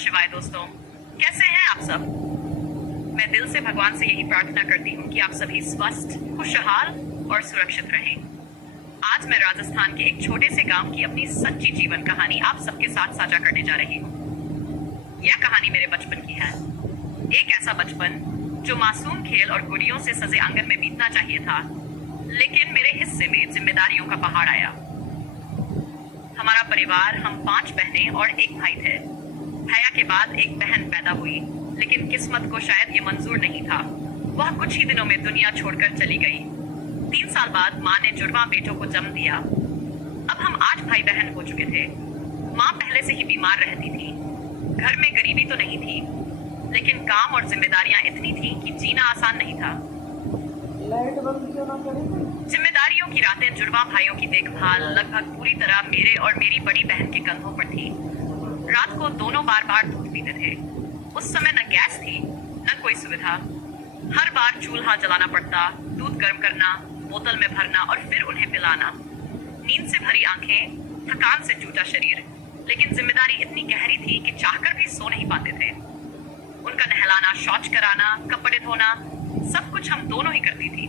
शिवाय दोस्तों, कैसे हैं आप सब। मैं दिल से भगवान से यही प्रार्थना करती हूँ कि आप सभी स्वस्थ, खुशहाल और सुरक्षित रहें। आज मैं राजस्थान के एक छोटे से गांव की अपनी सच्ची जीवन कहानी आप सबके साथ साझा करने जा रही हूँ। यह कहानी मेरे बचपन की है। एक ऐसा बचपन जो मासूम खेल और गुड़ियों से सजे आंगन में बीतना चाहिए था, लेकिन मेरे हिस्से में जिम्मेदारियों का पहाड़ आया। हमारा परिवार, हम 5 बहनें और एक भाई थे। भैया के बाद एक बहन पैदा हुई, लेकिन किस्मत को शायद ये मंजूर नहीं था। वह कुछ ही दिनों में दुनिया छोड़कर चली गई। 3 साल बाद माँ ने जुड़वा बेटों को जन्म दिया। अब हम 8 भाई बहन हो चुके थे। माँ पहले से ही बीमार रहती थी। घर में गरीबी तो नहीं थी, लेकिन काम और जिम्मेदारियां इतनी थी कि जीना आसान नहीं था। जिम्मेदारियों की रातें जुड़वा भाइयों की देखभाल लगभग पूरी तरह मेरे और मेरी बड़ी बहन के कंधों पर थी। रात को दोनों बार बार दूध पीते थे। उस समय न गैस थी न कोई सुविधा। हर बार चूल्हा जलाना पड़ता, दूध गर्म करना, बोतल में भरना और फिर उन्हें पिलाना। नींद से भरी आंखें, थकान से टूटा शरीर, लेकिन जिम्मेदारी इतनी गहरी थी कि चाहकर भी सो नहीं पाते थे। उनका नहलाना, शौच कराना, कपड़े धोना, सब कुछ हम दोनों ही करती थी।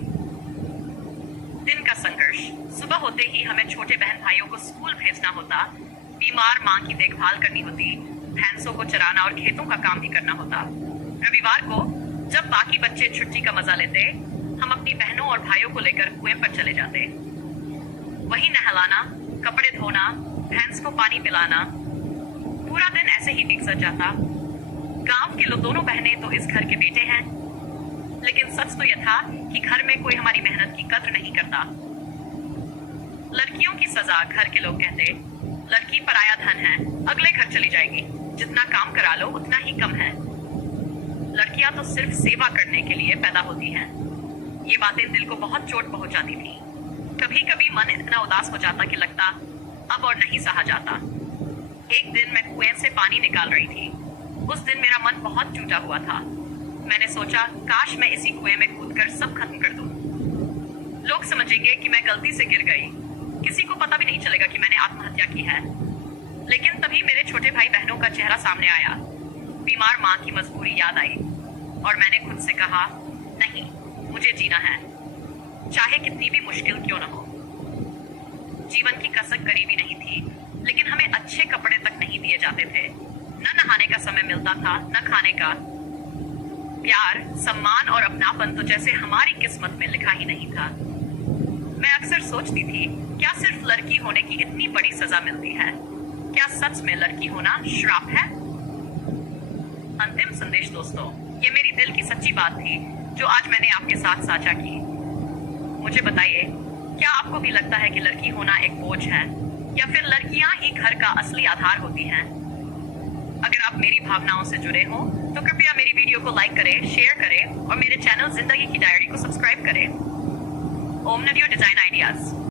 दिन का संघर्ष। सुबह होते ही हमें छोटे बहन भाइयों को स्कूल भेजना होता, बीमार माँ की देखभाल करनी होती, भैंसों को चराना और खेतों का काम भी करना होता। रविवार को जब बाकी बच्चे छुट्टी का मजा लेते, हम अपनी बहनों और भाइयों को लेकर कुएं पर चले जाते। वही नहलाना, कपड़े धोना, भैंस को पानी पिलाना, पूरा दिन ऐसे ही बीत जाता। गांव के दोनों बहनें तो इस घर के बेटे हैं, लेकिन सच तो यह था कि घर में कोई हमारी मेहनत की कद्र नहीं करता। लड़कियों की सजा, घर के लोग कहते, लड़की पराया धन है, अगले घर चली जाएगी, जितना काम करा लो उतना ही कम है। लड़कियां तो सिर्फ सेवा करने के लिए पैदा होती हैं। ये बातें दिल को बहुत चोट पहुंचाती थी। कभी कभी मन इतना उदास हो जाता कि लगता अब और नहीं सहा जाता। एक दिन मैं कुएं से पानी निकाल रही थी। उस दिन मेरा मन बहुत टूटा हुआ था। मैंने सोचा काश मैं इसी कुएं में कूदकर सब खत्म कर दूं। लोग समझेंगे कि मैं गलती से गिर गई। किसी को पता भी नहीं चलेगा कि मैंने आत्महत्या की है। लेकिन तभी मेरे छोटे भाई बहनों का चेहरा सामने आया। बीमार माँ की मजबूरी याद आई और मैंने खुद से कहा, नहीं, मुझे जीना है, चाहे कितनी भी मुश्किल क्यों न हो। जीवन की कसक करीबी नहीं थी, लेकिन हमें अच्छे कपड़े तक नहीं दिए जाते थे। न नहाने का समय मिलता था, न खाने का। प्यार, सम्मान और अपनापन तो जैसे हमारी किस्मत में लिखा ही नहीं था। मैं अक्सर सोचती थी, क्या सिर्फ लड़की होने की इतनी बड़ी सजा मिलती है? क्या सच में लड़की होना श्राप है? अंतिम संदेश दोस्तों, ये मेरी दिल की सच्ची बात थी जो आज मैंने आपके साथ साझा की। मुझे बताइए, क्या आपको भी लगता है कि लड़की होना एक बोझ है, या फिर लड़कियां ही घर का असली आधार होती हैं? अगर आप मेरी भावनाओं से जुड़े हो तो कृपया मेरी वीडियो को लाइक करें, शेयर करें और मेरे चैनल जिंदगी की डायरी को सब्सक्राइब करें। ओम नदियो डिजाइन आइडियाज।